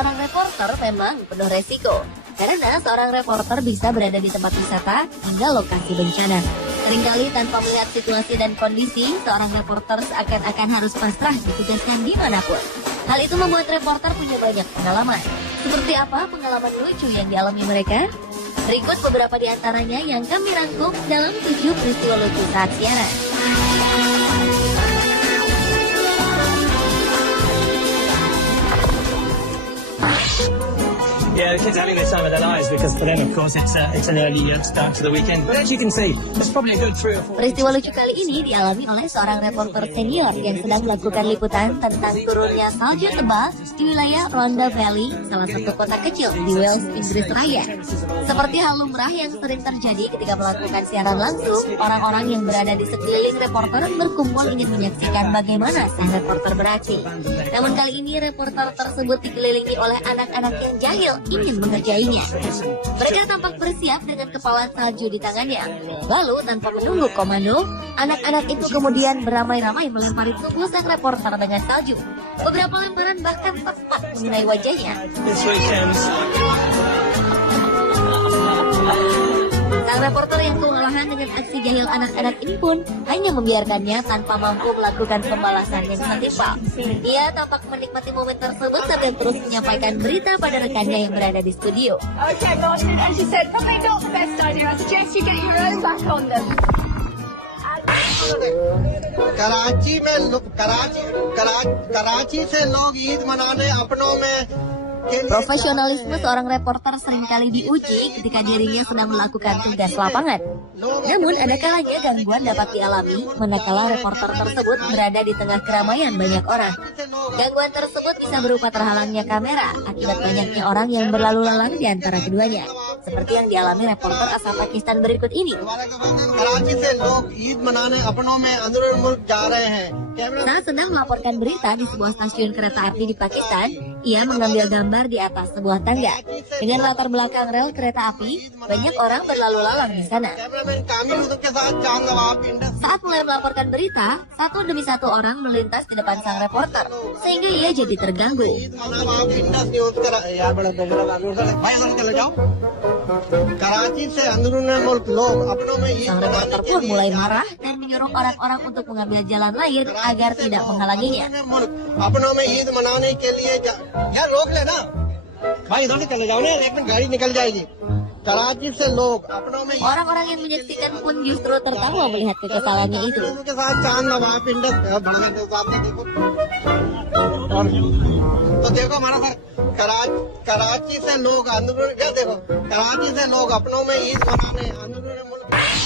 seorang reporter memang penuh resiko, karena seorang reporter bisa berada di tempat wisata hingga lokasi bencana. Seringkali tanpa melihat situasi dan kondisi, seorang reporter seakan-akan harus pasrah ditugaskan dimanapun. Hal itu membuat reporter punya banyak pengalaman. Seperti apa pengalaman lucu yang dialami mereka? Berikut beberapa di antaranya yang kami rangkum dalam 7 peristiwa lucu saat siaran. Yeah, the kids are having the time of their lives because for them, of course, it's an early start to the weekend. But as you can see, there's probably a good 3 or 4. Peristiwa lucu kali ini dialami oleh seorang reporter senior yang sedang melakukan liputan tentang turunnya salju tebal di wilayah Rhondda Valley, salah satu kota kecil di Wales, Inggris Raya. Seperti hal lumrah yang sering terjadi ketika melakukan siaran langsung, orang-orang yang berada di sekeliling reporter berkumpul ingin menyaksikan bagaimana sang reporter beraksi. Namun kali ini reporter tersebut dikelilingi oleh anak-anak yang jahil ingin mengerjainya. Mereka tampak bersiap dengan kepalan salju di tangannya. Lalu tanpa menunggu komando, anak-anak itu kemudian beramai-ramai melempari tubuh sang reporter dengan salju. Beberapa lemparan bahkan tepat mengenai wajahnya. Sang reporter yang kewalahan dengan aksi jahil anak-anak ini pun hanya membiarkannya tanpa mampu melakukan pembalasan yang setimpal. Ia tampak menikmati momen tersebut sambil terus menyampaikan berita pada rekannya yang berada di studio. Okay, Martin, as you said, probably not the best idea. I suggest you get your own back on them. Karachi से लोग ईद मनाने अपनों में Profesionalisme seorang reporter seringkali diuji ketika dirinya sedang melakukan tugas lapangan. Namun ada kalanya gangguan dapat dialami manakala reporter tersebut berada di tengah keramaian banyak orang. Gangguan tersebut bisa berupa terhalangnya kamera akibat banyaknya orang yang berlalu lalang di antara keduanya, seperti yang dialami reporter asal Pakistan berikut ini. Saat sedang melaporkan berita di sebuah stasiun kereta api di Pakistan, ia mengambil gambar di atas sebuah tangga. Dengan latar belakang rel kereta api, banyak orang berlalu lalang di sana. Saat mulai melaporkan berita, satu demi satu orang melintas di depan sang reporter, sehingga ia jadi terganggu. Sang reporter pun mulai marah dan menyuruh orang-orang untuk mengambil jalan lain agar tidak menghalanginya. Orang-orang yang menyaksikan pun justru tertawa melihat kekesalannya itu.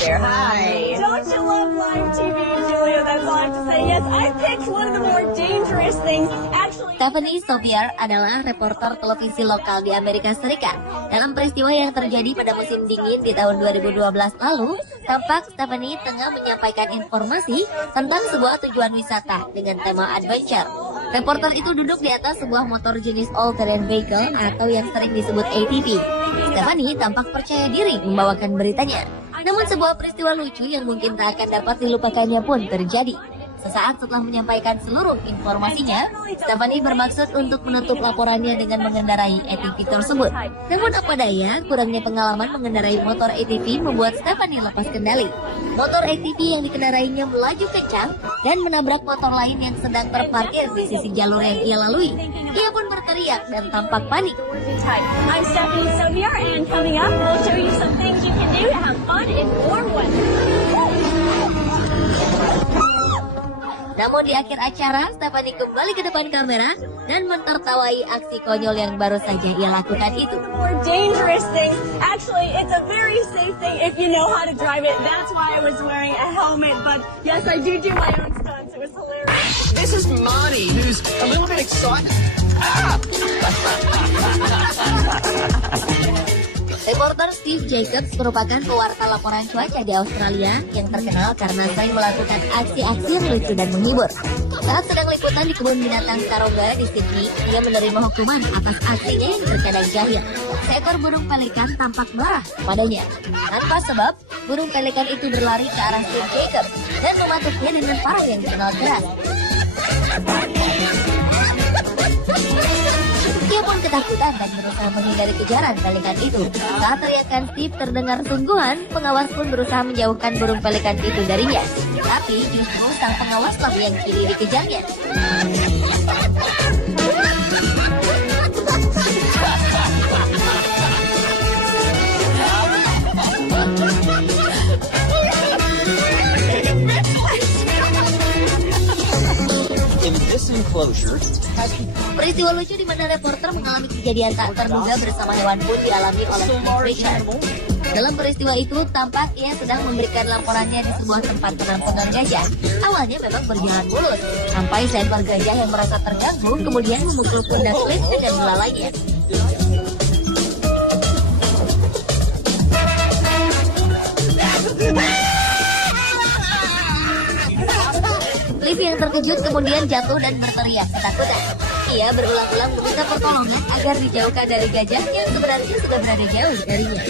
Hi. Don't you love live TV, Julia? That's all I have to say. Yes, I picked one of the more dangerous things. Actually, Stephanie Sopier adalah reporter televisi lokal di Amerika Serikat. Dalam peristiwa yang terjadi pada musim dingin di tahun 2012 lalu, tampak Stephanie tengah menyampaikan informasi tentang sebuah tujuan wisata dengan tema adventure. Reporter itu duduk di atas sebuah motor jenis all-terrain vehicle atau yang sering disebut ATV. Stephanie tampak percaya diri membawakan beritanya. Namun sebuah peristiwa lucu yang mungkin tak akan dapat dilupakannya pun terjadi. Sesaat setelah menyampaikan seluruh informasinya, Stephanie bermaksud untuk menutup laporannya dengan mengendarai ATV tersebut. Namun apa daya, kurangnya pengalaman mengendarai motor ATV membuat Stephanie lepas kendali. Motor ATV yang dikendarainya melaju kencang dan menabrak motor lain yang sedang terparkir di sisi jalur yang ia lalui. Ia pun berteriak dan tampak panik. I'm Stephanie Sovier, and coming up, we'll show you some things you can do to have fun in warm weather. Namun di akhir acara, Stephanie kembali ke depan kamera dan mentertawai aksi konyol yang baru saja ia lakukan itu. More dangerous thing. Actually, it's a very safe thing if you know how to drive it. That's why I was wearing a helmet. But yes, I do my own stunts. It was hilarious. This is Marty, who's a little bit excited. Reporter Steve Jacobs merupakan pewarta laporan cuaca di Australia yang terkenal karena sering melakukan aksi-aksi yang lucu dan menghibur. Saat sedang liputan di kebun binatang Taronga di Sydney, ia menerima hukuman atas aksinya yang terkadang jahil. Seekor burung pelikan tampak marah kepadanya. Tanpa sebab, burung pelikan itu berlari ke arah Steve Jacobs dan mematuknya dengan parang yang dikenal keras. Ia Ia pun ketakutan dan berusaha menghindari kejaran pelikan itu. Saat teriakan Steve terdengar sungguhan, pengawas pun berusaha menjauhkan burung pelikan itu darinya. Tapi justru sang pengawaslah yang kini dikejarnya. In this enclosure, Peristiwa lucu di mana reporter mengalami kejadian tak terduga bersama hewan pun dialami oleh Steve Richard. Dalam peristiwa itu, tampak ia sedang memberikan laporannya di sebuah tempat penampungan gajah. Awalnya memang berjalan mulus, sampai seekor gajah yang merasa terganggu kemudian memukul pundak Cliff dan melalainya. Cliff yang terkejut kemudian jatuh dan berteriak ketakutan. Ia berulang-ulang meminta pertolongan agar dijauhkan dari gajah yang sebenarnya sudah berada jauh darinya.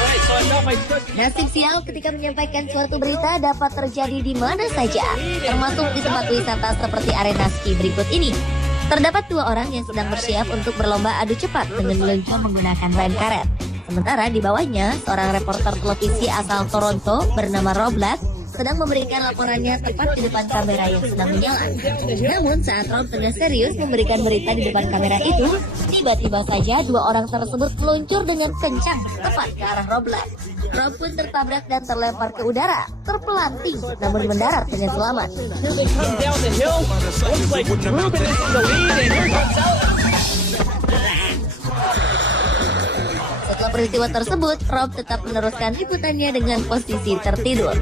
Alright, so I know my first. Nasib sial ketika menyampaikan suatu berita dapat terjadi di mana saja, termasuk di tempat wisata seperti arena ski berikut ini. Terdapat 2 orang yang sedang bersiap untuk berlomba adu cepat dengan meluncur menggunakan rem karet. Sementara di bawahnya, seorang reporter televisi asal Toronto bernama Rob Black sedang memberikan laporannya tepat di depan kamera yang sedang menyala. Namun saat Rob tengah serius memberikan berita di depan kamera itu, tiba-tiba saja 2 orang tersebut meluncur dengan kencang tepat ke arah Rob Black. Rob pun tertabrak dan terlempar ke udara, terpelanting namun mendarat dengan selamat. Here they come down the hill. Looks like Ruben is in the lead, and here comes out. Setelah peristiwa tersebut, Rob tetap meneruskan liputannya dengan posisi tertidur.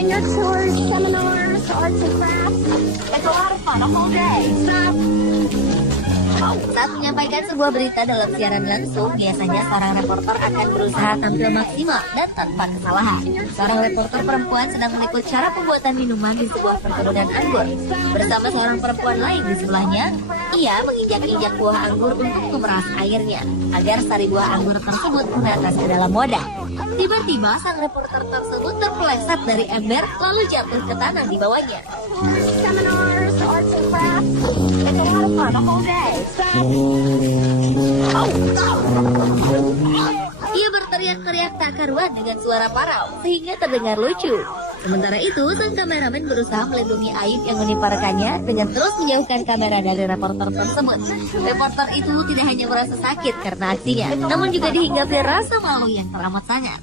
In your tours, seminars, arts and crafts, it's a lot of fun, a whole day. Stop. Saat menyampaikan sebuah berita dalam siaran langsung, biasanya seorang reporter akan berusaha tampil maksimal dan tanpa kesalahan. Seorang reporter perempuan sedang meliput cara pembuatan minuman di sebuah perkebunan anggur. Bersama seorang perempuan lain di sebelahnya, ia menginjak-injak buah anggur untuk memeras airnya, agar sari buah anggur tersebut menetes ke dalam wadah. Tiba-tiba sang reporter tersebut terpeleset dari ember lalu jatuh ke tanah di bawahnya. Seminars, arts and crafts, it's a lot of fun, a whole day. Ia berteriak-teriak tak karuan dengan suara parau sehingga terdengar lucu. Sementara itu, sang kameramen berusaha melindungi aib yang menimpa rekannya dengan terus menjauhkan kamera dari reporter tersebut. Reporter itu tidak hanya merasa sakit karena aksinya, namun juga dihinggapi rasa malu yang teramat sangat.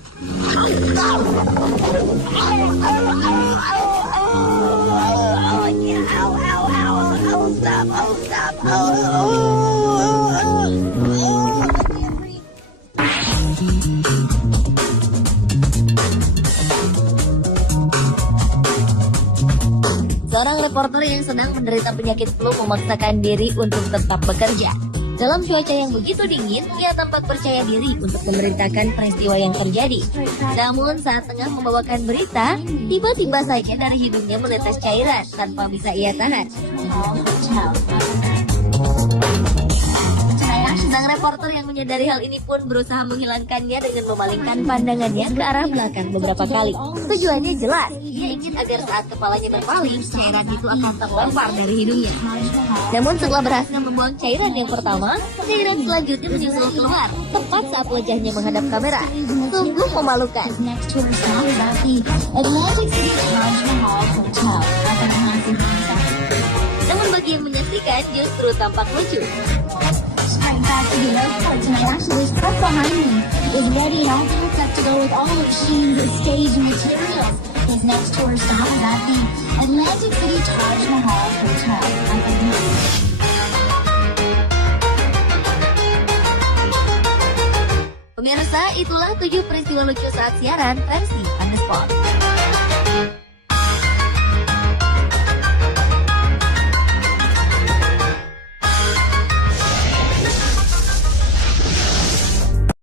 Seorang reporter yang sedang menderita penyakit flu memaksakan diri untuk tetap bekerja. Dalam cuaca yang begitu dingin, ia tampak percaya diri untuk memberitakan peristiwa yang terjadi. Namun saat tengah membawakan berita, tiba-tiba saja dari hidungnya menetes cairan tanpa bisa ia tahan. Sang reporter yang menyadari hal ini pun berusaha menghilangkannya dengan memalingkan pandangannya ke arah belakang beberapa kali. Tujuannya jelas, ia ingin agar saat kepalanya berpaling, cairan itu akan terlempar dari hidungnya. Namun setelah berhasil membuang cairan yang pertama, cairan selanjutnya menyusul keluar, tepat saat wajahnya menghadap kamera. Sungguh memalukan. Namun bagi yang menyaksikan justru tampak lucu. Straight back to the airport tonight. Actually, this truck behind me is ready and all set to go with all the machines and stage materials. His next tour stop is at the Atlantic City Taj Mahal Hotel. Pemirsa, itulah 7 peristiwa lucu saat siaran versi On The Spot.